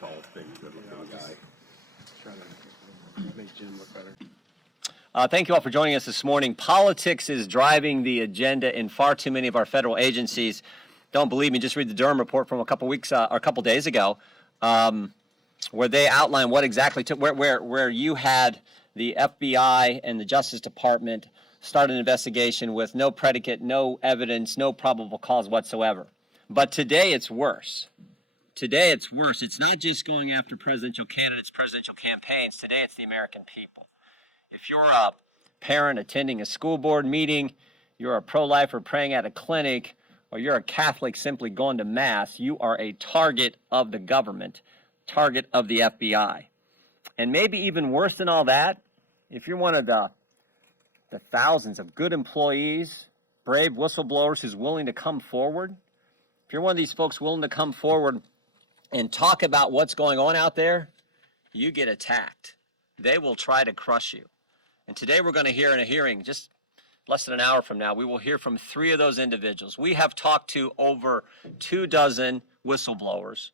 tall, big, good-looking guy. Trying to make Jim look better. Thank you all for joining us this morning. Politics is driving the agenda in far too many of our federal agencies. Don't believe me, just read the Durham report from a couple days ago, where they outline what exactly took, where you had the FBI and the Justice Department start an investigation with no predicate, no evidence, no probable cause whatsoever. But today it's worse. Today it's worse. It's not just going after presidential candidates, presidential campaigns. Today it's the American people. If you're a parent attending a school board meeting, you're a pro-lifer praying at a clinic, or you're a Catholic simply going to Mass, you are a target of the government, target of the FBI. And maybe even worse than all that, if you're one of the thousands of good employees, brave whistleblowers who's willing to come forward, if you're one of these folks willing to come forward and talk about what's going on out there, you get attacked. They will try to crush you. And today we're going to hear in a hearing, just less than an hour from now, we will hear from 3 of those individuals. We have talked to over 24 whistleblowers.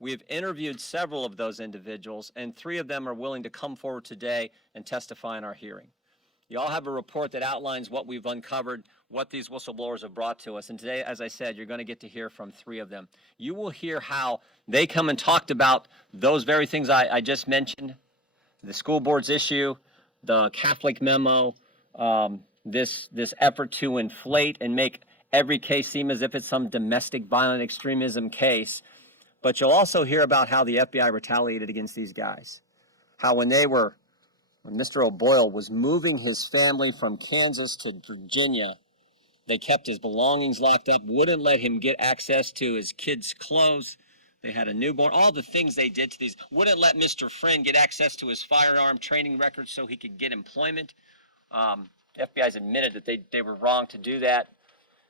We have interviewed several of those individuals, and 3 of them are willing to come forward today and testify in our hearing. You all have a report that outlines what we've uncovered, what these whistleblowers have brought to us. And today, as I said, you're going to get to hear from 3 of them. You will hear how they come and talked about those very things I just mentioned, the school board's issue, the Catholic memo, this effort to inflate and make every case seem as if it's some domestic violent extremism case. But you'll also hear about how the FBI retaliated against these guys. How when Mr. O'Boyle was moving his family from Kansas to Virginia, they kept his belongings locked up, wouldn't let him get access to his kids' clothes. They had a newborn, all the things they did to these, wouldn't let Mr. Friend get access to his firearm training records so he could get employment. The FBI's admitted that they were wrong to do that.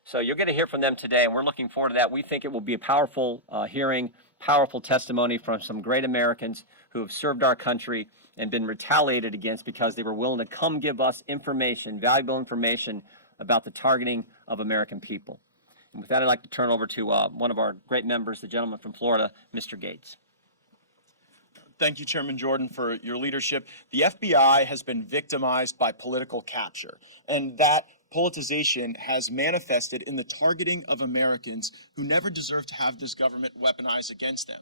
So you're going to hear from them today, and we're looking forward to that. We think it will be a powerful hearing, powerful testimony from some great Americans who have served our country and been retaliated against because they were willing to come give us information, valuable information about the targeting of American people. And with that, I'd like to turn over to one of our great members, the gentleman from Florida, Mr. Gates. Thank you, Chairman Jordan, for your leadership. The FBI has been victimized by political capture, and that politicization has manifested in the targeting of Americans who never deserve to have this government weaponized against them.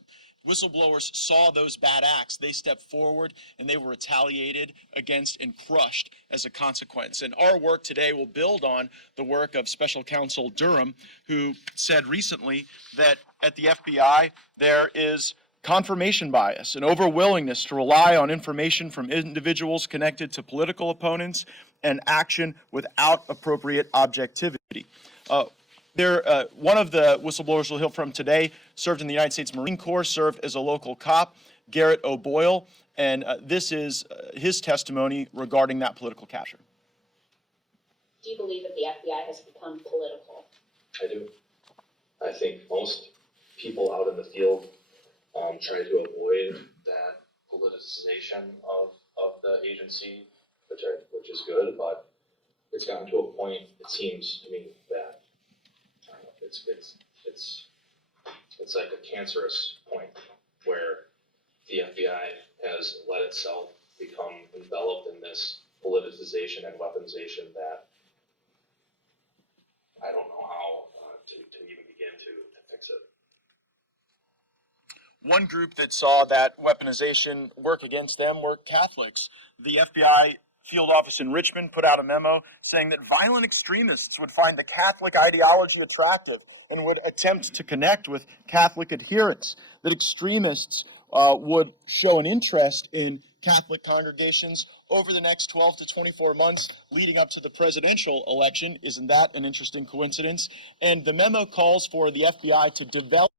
Whistleblowers saw those bad acts. They stepped forward and they were retaliated against and crushed as a consequence. And our work today will build on the work of Special Counsel Durham, who said recently that at the FBI there is confirmation bias, an overwillingness to rely on information from individuals connected to political opponents and action without appropriate objectivity. One of the whistleblowers we'll hear from today served in the United States Marine Corps, served as a local cop, Garrett O'Boyle, and this is his testimony regarding that political capture. Do you believe that the FBI has become political? I do. I think most people out in the field try to avoid that politicization of the agency, which is good, but it's gotten to a point, it seems to me, that it's like a cancerous point where the FBI has let itself become enveloped in this politicization and weaponization that I don't know how to even begin to fix it. One group that saw that weaponization work against them were Catholics. The FBI field office in Richmond put out a memo saying that violent extremists would find the Catholic ideology attractive and would attempt to connect with Catholic adherents, that extremists would show an interest in Catholic congregations over the next 12 to 24 months leading up to the presidential election. Isn't that an interesting coincidence? And the memo calls for the FBI to develop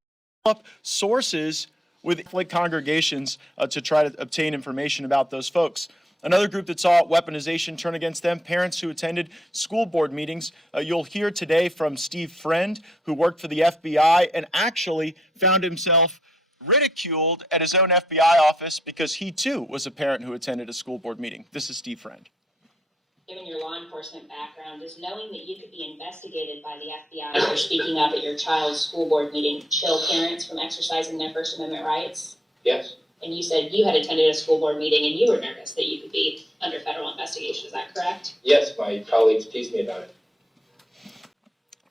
sources with Catholic congregations to try to obtain information about those folks. Another group that saw weaponization turn against them, parents who attended school board meetings. You'll hear today from Steve Friend, who worked for the FBI and actually found himself ridiculed at his own FBI office because he too was a parent who attended a school board meeting. This is Steve Friend. Given your law enforcement background, does knowing that you could be investigated by the FBI for speaking up at your child's school board meeting chill parents from exercising their First Amendment rights? Yes. And you said you had attended a school board meeting and you were nervous that you could be under federal investigation. Is that correct? Yes, my colleagues teased me about it.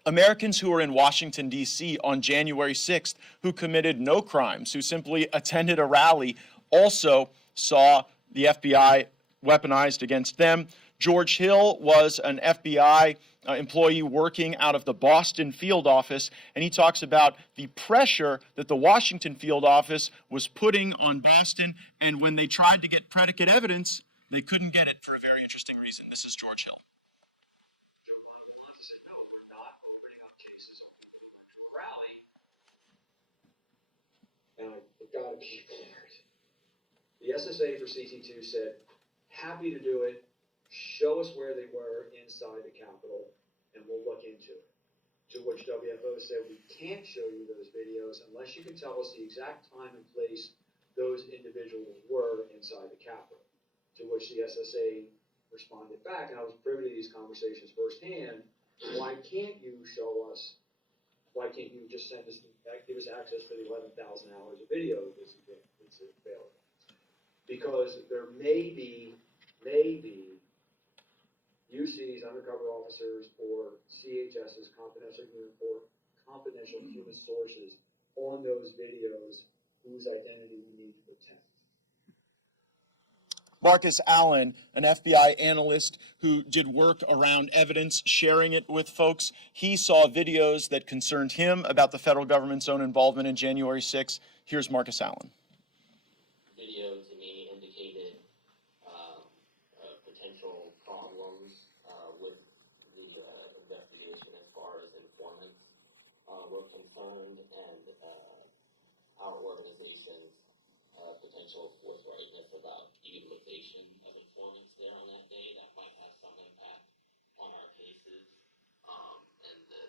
Americans who were in Washington, D.C. on January 6th who committed no crimes, who simply attended a rally, also saw the FBI weaponized against them. George Hill was an FBI employee working out of the Boston field office, and he talks about the pressure that the Washington field office was putting on Boston, and when they tried to get predicate evidence, they couldn't get it for a very interesting reason. This is George Hill. Now, I've got to be clear. The SSA for CT2 said, happy to do it, show us where they were inside the Capitol, and we'll look into it. To which WFO said, we can't show you those videos unless you can tell us the exact time and place those individuals were inside the Capitol. To which the SSA responded back, and I was privy to these conversations firsthand, why can't you show us, why can't you just send us, give us access to the 11,000 hours of video that's available? Because there may be UC's undercover officers or CHS's confidential human sources on those videos whose identity we need to protect. Marcus Allen, an FBI analyst who did work around evidence, sharing it with folks. He saw videos that concerned him about the federal government's own involvement in January 6th. Here's Marcus Allen. Video to me indicated potential problems with the investigation as far as informants were concerned, and our organization's potential forthrightness about the utilization of informants there on that day that might have some impact on our cases, and the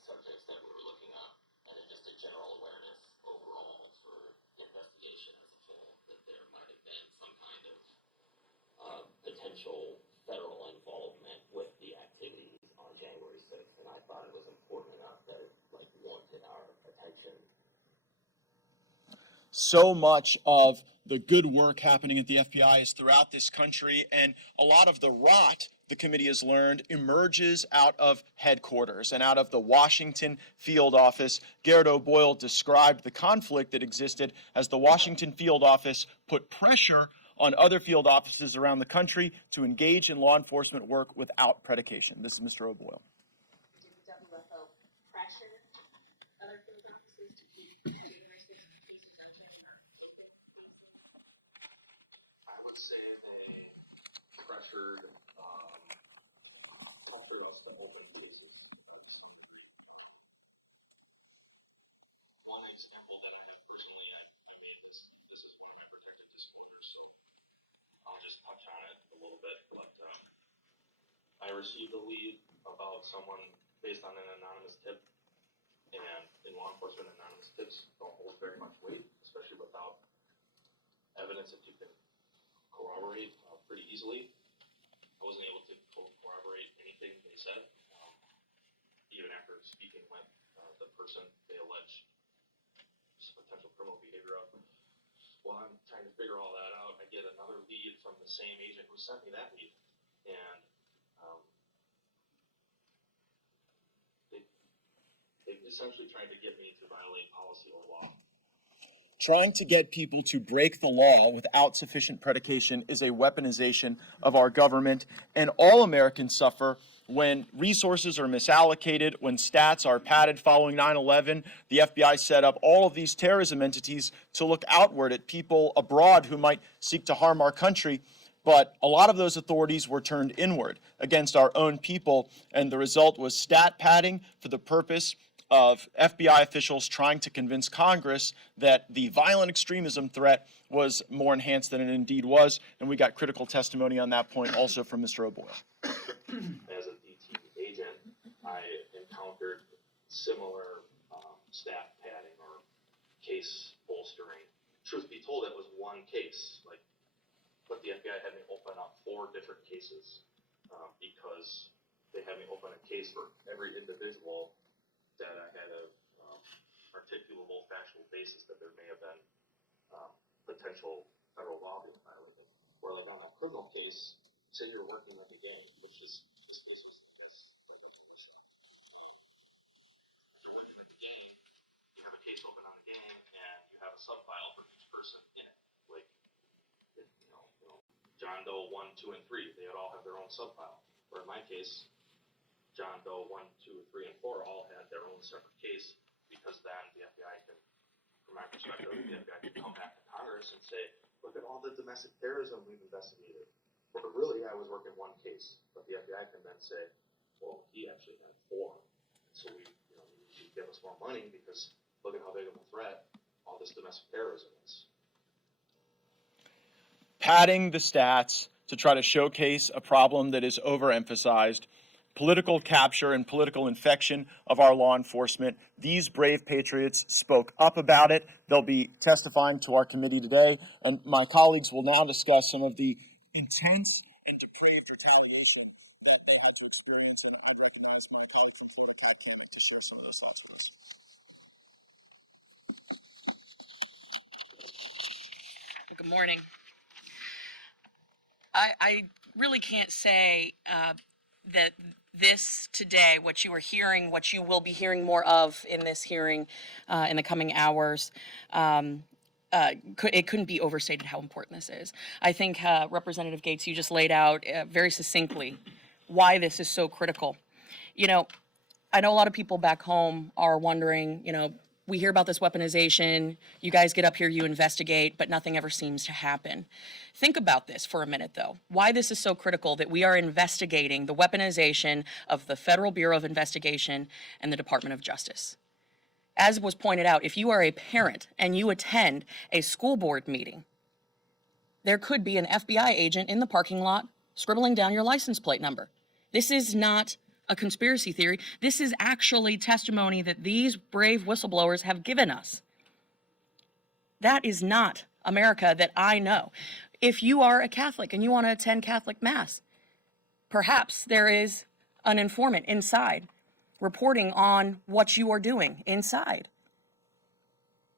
subjects that we were looking at, and just a general awareness overall for the investigation as a whole that there might have been some kind of potential federal involvement with the activities on January 6th, and I thought it was important enough that it warranted our attention. So much of the good work happening at the FBI is throughout this country, and a lot of the rot, the committee has learned, emerges out of headquarters and out of the Washington field office. Garrett O'Boyle described the conflict that existed as the Washington field office put pressure on other field offices around the country to engage in law enforcement work without predication. This is Mr. O'Boyle. Did WFO pressure other field offices to keep January 6th cases open or open cases? I would say they pressured for us to open cases. One example that I have personally, I made this is one of my protected disclosures, so I'll just touch on it a little bit, but I received a lead about someone based on an anonymous tip, and in law enforcement, anonymous tips don't hold very much weight, especially without evidence that you can corroborate pretty easily. I wasn't able to corroborate anything they said, even after speaking with the person they allege potential criminal behavior of. While I'm trying to figure all that out, I get another lead from the same agent who sent me that lead, and they essentially tried to get me to violate policy or law. Trying to get people to break the law without sufficient predication is a weaponization of our government, and all Americans suffer when resources are misallocated, when stats are padded. Following 9/11, the FBI set up all of these terrorism entities to look outward at people abroad who might seek to harm our country. But a lot of those authorities were turned inward against our own people, and the result was stat padding for the purpose of FBI officials trying to convince Congress that the violent extremism threat was more enhanced than it indeed was, and we got critical testimony on that point also from Mr. O'Boyle. As a DT agent, I encountered similar staff padding or case bolstering. Truth be told, it was one case, but the FBI had me open up 4 different cases because they had me open a case for every individual that I had a articulable factual basis that there may have been potential federal law being violated. Or like on a criminal case, say you're working like a gang, which is this case was like a militia. If you're working like a gang, you have a case open on the gang, and you have a sub-file for each person in it. Like, John Doe 1, 2, and 3, they would all have their own sub-file. Or in my case, John Doe 1, 2, 3, and 4 all had their own separate case, because then the FBI can, from my perspective, the FBI can come back to Congress and say, look at all the domestic terrorism we've investigated. But really, I was working one case, but the FBI can then say, well, he actually had 4. So we, you should give us more money because look at how big of a threat all this domestic terrorism is. Padding the stats to try to showcase a problem that is overemphasized, political capture and political infection of our law enforcement. These brave patriots spoke up about it. They'll be testifying to our committee today, and my colleagues will now discuss some of the intense and depraved retaliation that they had to experience, and I'd recognize my colleague from Florida, Kat Kamek, to share some of those thoughts with us. Good morning. I really can't say that this today, what you are hearing, what you will be hearing more of in this hearing in the coming hours, it couldn't be overstated how important this is. I think Representative Gates, you just laid out very succinctly why this is so critical. I know a lot of people back home are wondering, we hear about this weaponization, you guys get up here, you investigate, but nothing ever seems to happen. Think about this for a minute, though. Why this is so critical that we are investigating the weaponization of the Federal Bureau of Investigation and the Department of Justice. As was pointed out, if you are a parent and you attend a school board meeting, there could be an FBI agent in the parking lot scribbling down your license plate number. This is not a conspiracy theory. This is actually testimony that these brave whistleblowers have given us. That is not America that I know. If you are a Catholic and you want to attend Catholic Mass, perhaps there is an informant inside reporting on what you are doing inside.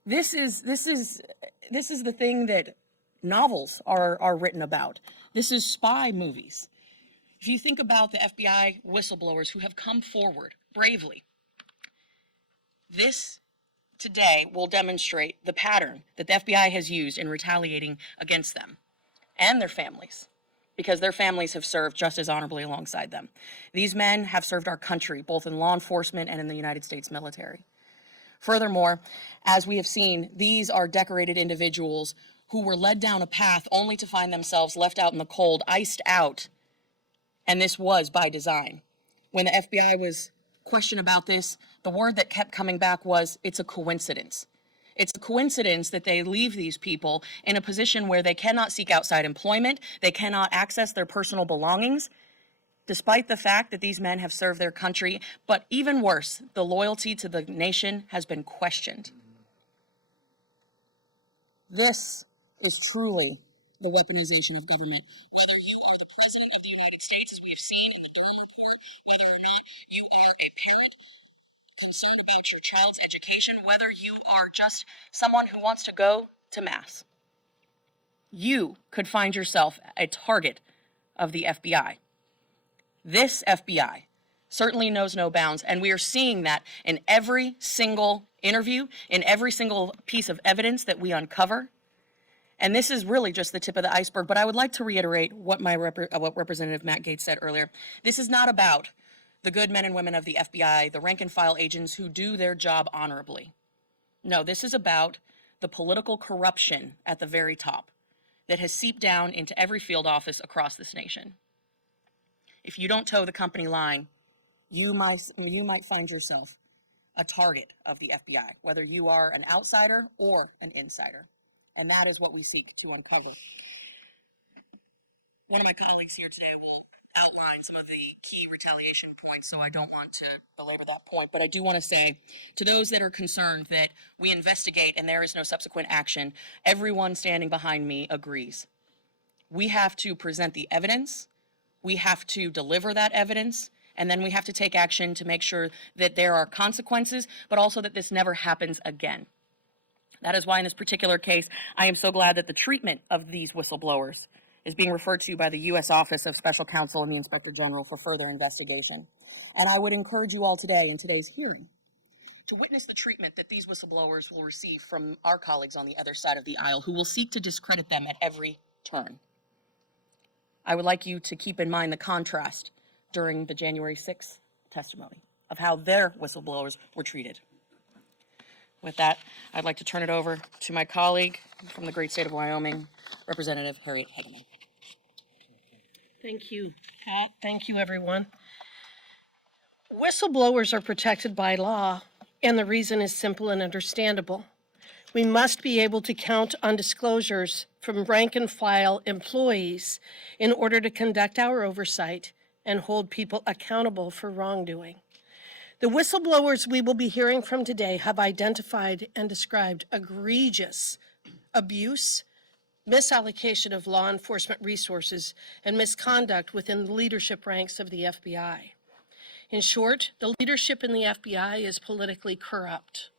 This is the thing that novels are written about. This is spy movies. If you think about the FBI whistleblowers who have come forward bravely, this today will demonstrate the pattern that the FBI has used in retaliating against them and their families, because their families have served just as honorably alongside them. These men have served our country, both in law enforcement and in the United States military. Furthermore, as we have seen, these are decorated individuals who were led down a path only to find themselves left out in the cold, iced out. And this was by design. When the FBI was questioned about this, the word that kept coming back was, it's a coincidence. It's a coincidence that they leave these people in a position where they cannot seek outside employment, they cannot access their personal belongings, despite the fact that these men have served their country. But even worse, the loyalty to the nation has been questioned. This is truly the weaponization of government. Whether you are the President of the United States, as we have seen in the Durham report, whether or not you are a parent concerned about your child's education, whether you are just someone who wants to go to Mass, you could find yourself a target of the FBI. This FBI certainly knows no bounds, and we are seeing that in every single interview, in every single piece of evidence that we uncover. And this is really just the tip of the iceberg, but I would like to reiterate what what Representative Matt Gaetz said earlier. This is not about the good men and women of the FBI, the rank and file agents who do their job honorably. No, this is about the political corruption at the very top that has seeped down into every field office across this nation. If you don't toe the company line, you might find yourself a target of the FBI, whether you are an outsider or an insider. And that is what we seek to uncover. One of my colleagues here today will outline some of the key retaliation points, so I don't want to belabor that point. But I do want to say to those that are concerned that we investigate and there is no subsequent action, everyone standing behind me agrees. We have to present the evidence, we have to deliver that evidence, and then we have to take action to make sure that there are consequences, but also that this never happens again. That is why in this particular case, I am so glad that the treatment of these whistleblowers is being referred to by the U.S. Office of Special Counsel and the Inspector General for further investigation. And I would encourage you all today in today's hearing to witness the treatment that these whistleblowers will receive from our colleagues on the other side of the aisle who will seek to discredit them at every turn. I would like you to keep in mind the contrast during the January 6th testimony of how their whistleblowers were treated. With that, I'd like to turn it over to my colleague from the great state of Wyoming, Representative Harriet Hageman. Thank you, Pat. Thank you, everyone. Whistleblowers are protected by law, and the reason is simple and understandable. We must be able to count on disclosures from rank and file employees in order to conduct our oversight and hold people accountable for wrongdoing. The whistleblowers we will be hearing from today have identified and described egregious abuse, misallocation of law enforcement resources, and misconduct within the leadership ranks of the FBI. In short, the leadership in the FBI is politically corrupt.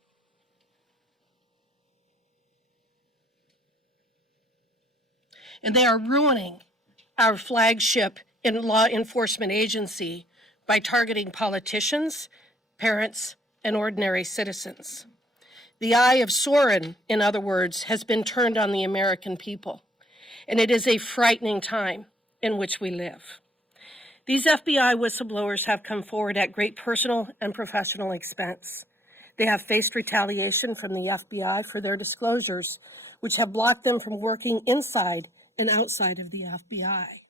And they are ruining our flagship law enforcement agency by targeting politicians, parents, and ordinary citizens. The eye of Sauron, in other words, has been turned on the American people, and it is a frightening time in which we live. These FBI whistleblowers have come forward at great personal and professional expense. They have faced retaliation from the FBI for their disclosures, which have blocked them from working inside and outside of the FBI.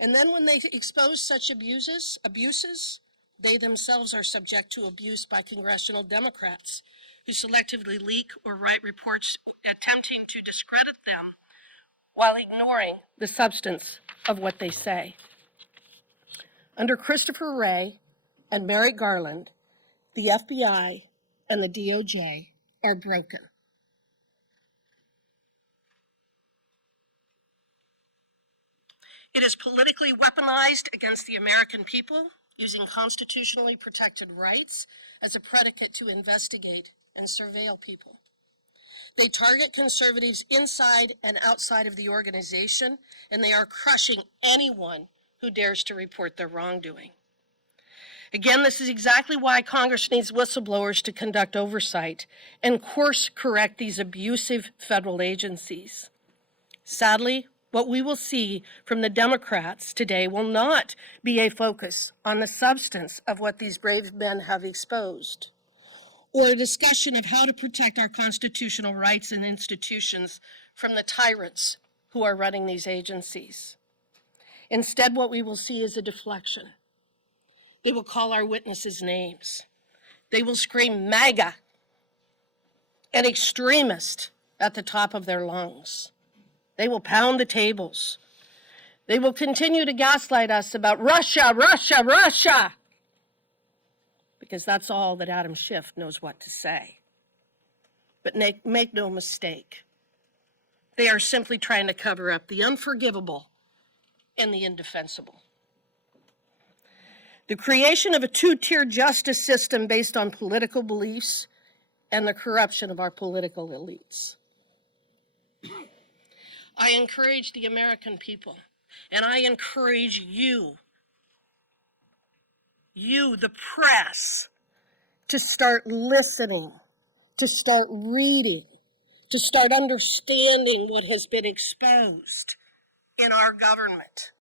And then when they expose such abuses, they themselves are subject to abuse by congressional Democrats who selectively leak or write reports attempting to discredit them while ignoring the substance of what they say. Under Christopher Wray and Merrick Garland, the FBI and the DOJ are broken. It is politically weaponized against the American people, using constitutionally protected rights as a predicate to investigate and surveil people. They target conservatives inside and outside of the organization, and they are crushing anyone who dares to report their wrongdoing. Again, this is exactly why Congress needs whistleblowers to conduct oversight and course correct these abusive federal agencies. Sadly, what we will see from the Democrats today will not be a focus on the substance of what these brave men have exposed, or a discussion of how to protect our constitutional rights and institutions from the tyrants who are running these agencies. Instead, what we will see is a deflection. They will call our witnesses names. They will scream MAGA and extremist at the top of their lungs. They will pound the tables. They will continue to gaslight us about Russia, Russia, Russia, because that's all that Adam Schiff knows what to say. But make no mistake, they are simply trying to cover up the unforgivable and the indefensible. The creation of a two-tier justice system based on political beliefs and the corruption of our political elites. I encourage the American people, and I encourage you, the press, to start listening, to start reading, to start understanding what has been exposed in our government.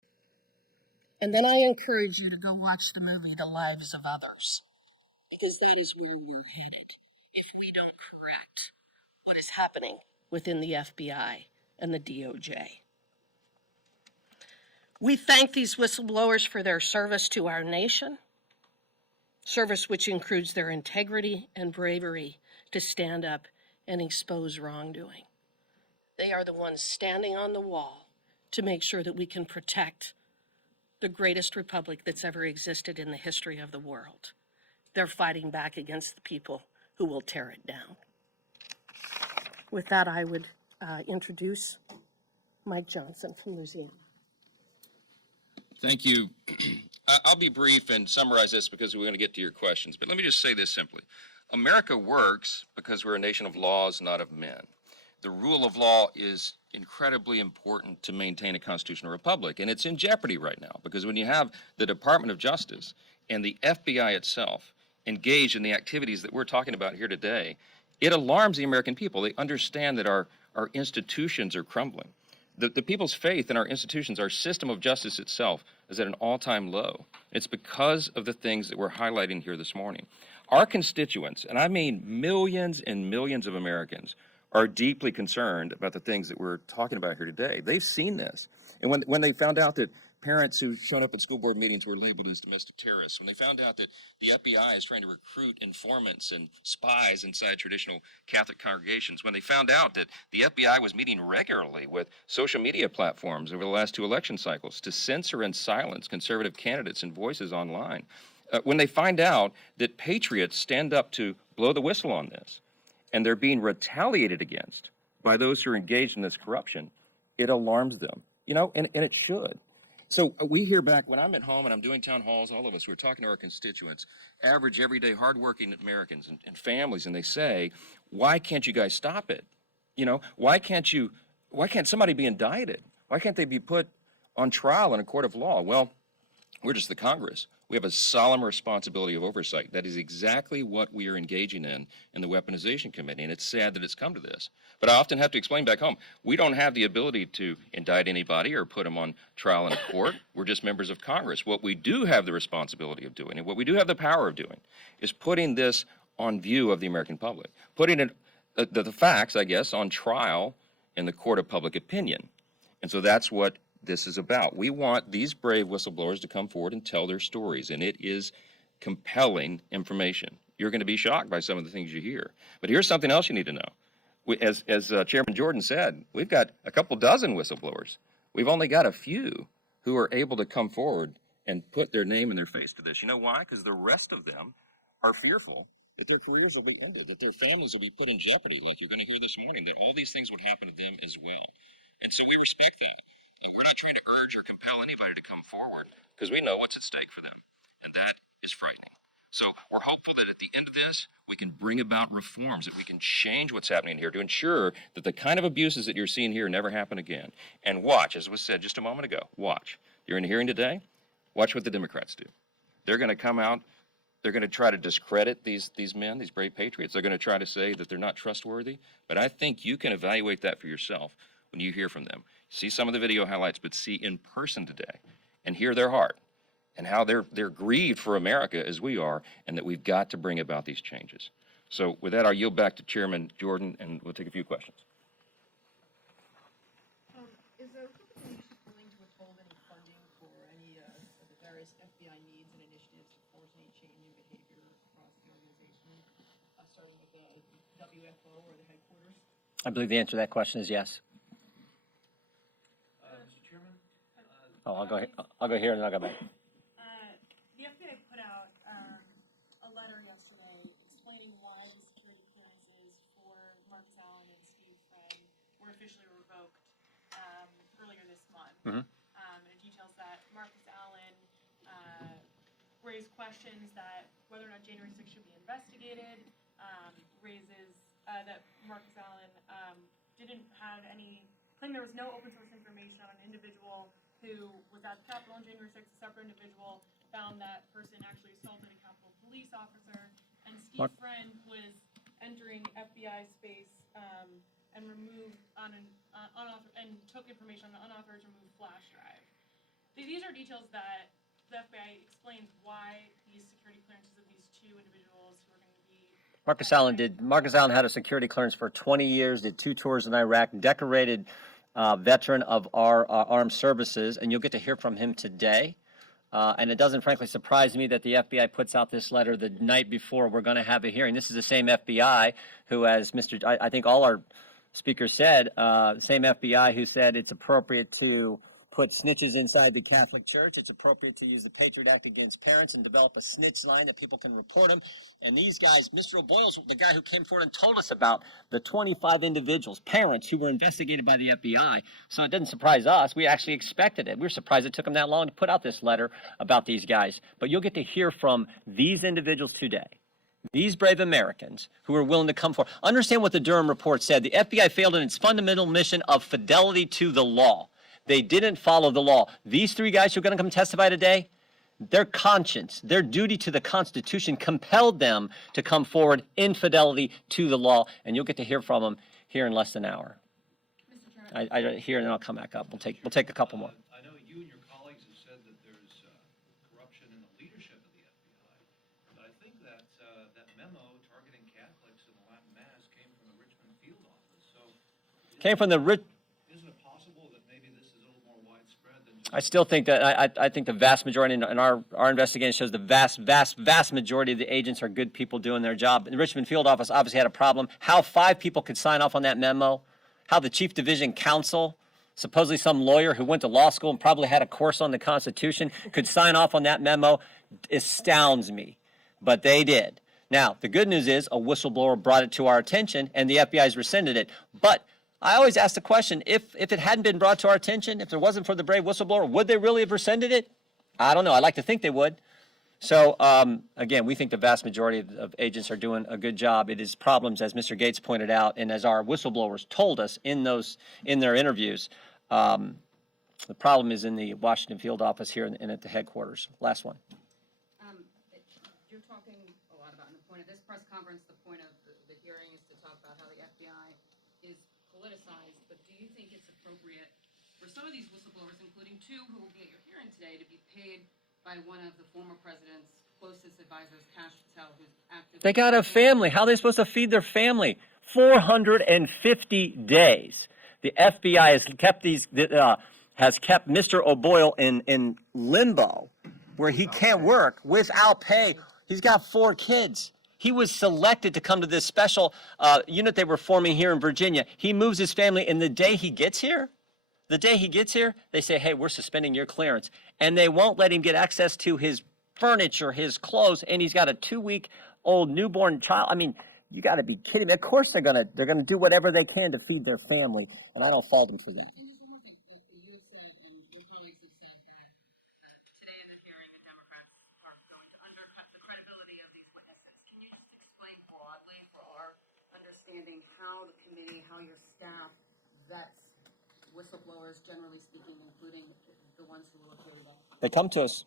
And then I encourage you to go watch the movie The Lives of Others, because that is where we're headed if we don't correct what is happening within the FBI and the DOJ. We thank these whistleblowers for their service to our nation, service which includes their integrity and bravery to stand up and expose wrongdoing. They are the ones standing on the wall to make sure that we can protect the greatest republic that's ever existed in the history of the world. They're fighting back against the people who will tear it down. With that, I would introduce Mike Johnson from Louisiana. Thank you. I'll be brief and summarize this because we're going to get to your questions, but let me just say this simply. America works because we're a nation of laws, not of men. The rule of law is incredibly important to maintain a constitutional republic, and it's in jeopardy right now because when you have the Department of Justice and the FBI itself engaged in the activities that we're talking about here today, it alarms the American people. They understand that our institutions are crumbling. The people's faith in our institutions, our system of justice itself, is at an all-time low. It's because of the things that we're highlighting here this morning. Our constituents, and I mean millions and millions of Americans, are deeply concerned about the things that we're talking about here today. They've seen this. And when they found out that parents who showed up at school board meetings were labeled as domestic terrorists, when they found out that the FBI is trying to recruit informants and spies inside traditional Catholic congregations, when they found out that the FBI was meeting regularly with social media platforms over the last 2 election cycles to censor and silence conservative candidates and voices online, when they find out that patriots stand up to blow the whistle on this, and they're being retaliated against by those who are engaged in this corruption, it alarms them, and it should. So we hear back when I'm at home and I'm doing town halls, all of us, we're talking to our constituents, average, everyday, hardworking Americans and families, and they say, why can't you guys stop it? Why can't somebody be indicted? Why can't they be put on trial in a court of law? Well, we're just the Congress. We have a solemn responsibility of oversight. That is exactly what we are engaging in the Weaponization Committee, and it's sad that it's come to this. But I often have to explain back home, we don't have the ability to indict anybody or put them on trial in a court. We're just members of Congress. What we do have the responsibility of doing, and what we do have the power of doing, is putting this on view of the American public, putting it, the facts, I guess, on trial in the court of public opinion. And so that's what this is about. We want these brave whistleblowers to come forward and tell their stories, and it is compelling information. You're going to be shocked by some of the things you hear. But here's something else you need to know. As Chairman Jordan said, we've got a couple dozen whistleblowers. We've only got a few who are able to come forward and put their name and their face to this. You know why? Because the rest of them are fearful that their careers will be ended, that their families will be put in jeopardy, like you're going to hear this morning, that all these things would happen to them as well. And so we respect that. And we're not trying to urge or compel anybody to come forward because we know what's at stake for them. And that is frightening. So we're hopeful that at the end of this, we can bring about reforms, that we can change what's happening here to ensure that the kind of abuses that you're seeing here never happen again. And watch, as was said just a moment ago, watch. You're in a hearing today, watch what the Democrats do. They're going to come out, they're going to try to discredit these men, these brave patriots. They're going to try to say that they're not trustworthy. But I think you can evaluate that for yourself when you hear from them. See some of the video highlights, but see in person today and hear their heart and how they're grieved for America as we are, and that we've got to bring about these changes. So with that, I'll yield back to Chairman Jordan, and we'll take a few questions. Is the Subcommittee willing to withhold any funding for any of the various FBI needs and initiatives to force any change in behavior across the organization, starting with the WFO or the headquarters? I believe the answer to that question is yes. Oh, I'll go here and then I'll go back. The FBI put out a letter yesterday explaining why the security clearances for Marcus Allen and Steve Friend were officially revoked earlier this month. Mm-hmm. And it details that Marcus Allen raised questions that whether or not January 6th should be investigated, raises that Marcus Allen didn't have any, claimed there was no open source information on an individual who was at the Capitol on January 6th, a separate individual, found that person actually assaulted a Capitol police officer, and Steve Friend was entering FBI space and removed and took information on an unauthorized removed flash drive. These are details that the FBI explains why these security clearances of these two individuals who are going to be. Marcus Allen had a security clearance for 20 years, did 2 tours in Iraq, decorated veteran of our armed services, and you'll get to hear from him today. And it doesn't frankly surprise me that the FBI puts out this letter the night before we're going to have a hearing. This is the same FBI who, as I think all our speakers said, same FBI who said it's appropriate to put snitches inside the Catholic Church. It's appropriate to use the Patriot Act against parents and develop a snitch line that people can report them. And these guys, Mr. O'Boyle's the guy who came forward and told us about the 25 individuals, parents who were investigated by the FBI. So it doesn't surprise us. We actually expected it. We were surprised it took them that long to put out this letter about these guys. But you'll get to hear from these individuals today. these brave Americans who are willing to come forward. Understand what the Durham report said. The FBI failed in its fundamental mission of fidelity to the law. They didn't follow the law. These three guys who are going to come testify today, their conscience, their duty to the Constitution compelled them to come forward in fidelity to the law, and you'll get to hear from them here in less than an hour. I hear, and then I'll come back up. We'll take a couple more. I know you and your colleagues have said that there's corruption in the leadership of the FBI, but I think that that memo targeting Catholics in the Latin Mass came from the Richmond field office. So Came from the isn't it possible that maybe this is a little more widespread than just? I still think that I think the vast majority, and our investigation shows the vast majority of the agents are good people doing their job. The Richmond field office obviously had a problem. How 5 people could sign off on that memo, how the chief division counsel, supposedly some lawyer who went to law school and probably had a course on the Constitution, could sign off on that memo astounds me. But they did. Now, the good news is a whistleblower brought it to our attention and the FBI has rescinded it. But I always ask the question, if it hadn't been brought to our attention, if it wasn't for the brave whistleblower, would they really have rescinded it? I don't know. I'd like to think they would. So, again, we think the vast majority of agents are doing a good job. It is problems, as Mr. Gates pointed out, and as our whistleblowers told us in their interviews. The problem is in the Washington field office here and at the headquarters. Last one. You're talking a lot about, and the point of this press conference, the point of the hearing is to talk about how the FBI is politicized, but do you think it's appropriate for some of these whistleblowers, including 2 who will be at your hearing today, to be paid by one of the former president's closest advisors, Kash Patel, who's active? They got a family. How are they supposed to feed their family? 450 days. The FBI has kept Mr. O'Boyle in limbo, where he can't work without pay. He's got 4 kids. He was selected to come to this special unit they were forming here in Virginia. He moves his family, and the day he gets here, they say, hey, we're suspending your clearance. And they won't let him get access to his furniture, his clothes, and he's got a 2-week-old newborn child. I mean, you got to be kidding me. Of course they're gonna do whatever they can to feed their family, and I don't fault them for that. And just one more thing, you have said, and your colleagues have said that today in the hearing, the Democrats are going to undercut the credibility of these witnesses. Can you just explain broadly for our understanding how the committee, how your staff vets whistleblowers, generally speaking, including the ones who will appear today? They come to us.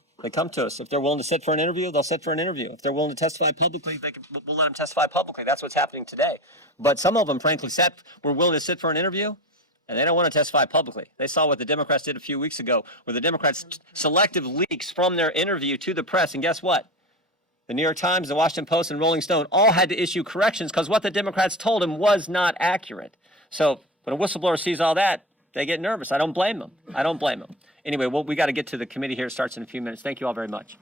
If they're willing to sit for an interview, they'll sit for an interview. If they're willing to testify publicly, we'll let them testify publicly. That's what's happening today. But some of them, frankly, were willing to sit for an interview, and they don't want to testify publicly. They saw what the Democrats did a few weeks ago, where the Democrats selective leaks from their interview to the press, and guess what? The New York Times, the Washington Post, and Rolling Stone all had to issue corrections because what the Democrats told them was not accurate. So when a whistleblower sees all that, they get nervous. I don't blame them. Anyway, we got to get to the committee here. It starts in a few minutes. Thank you all very much.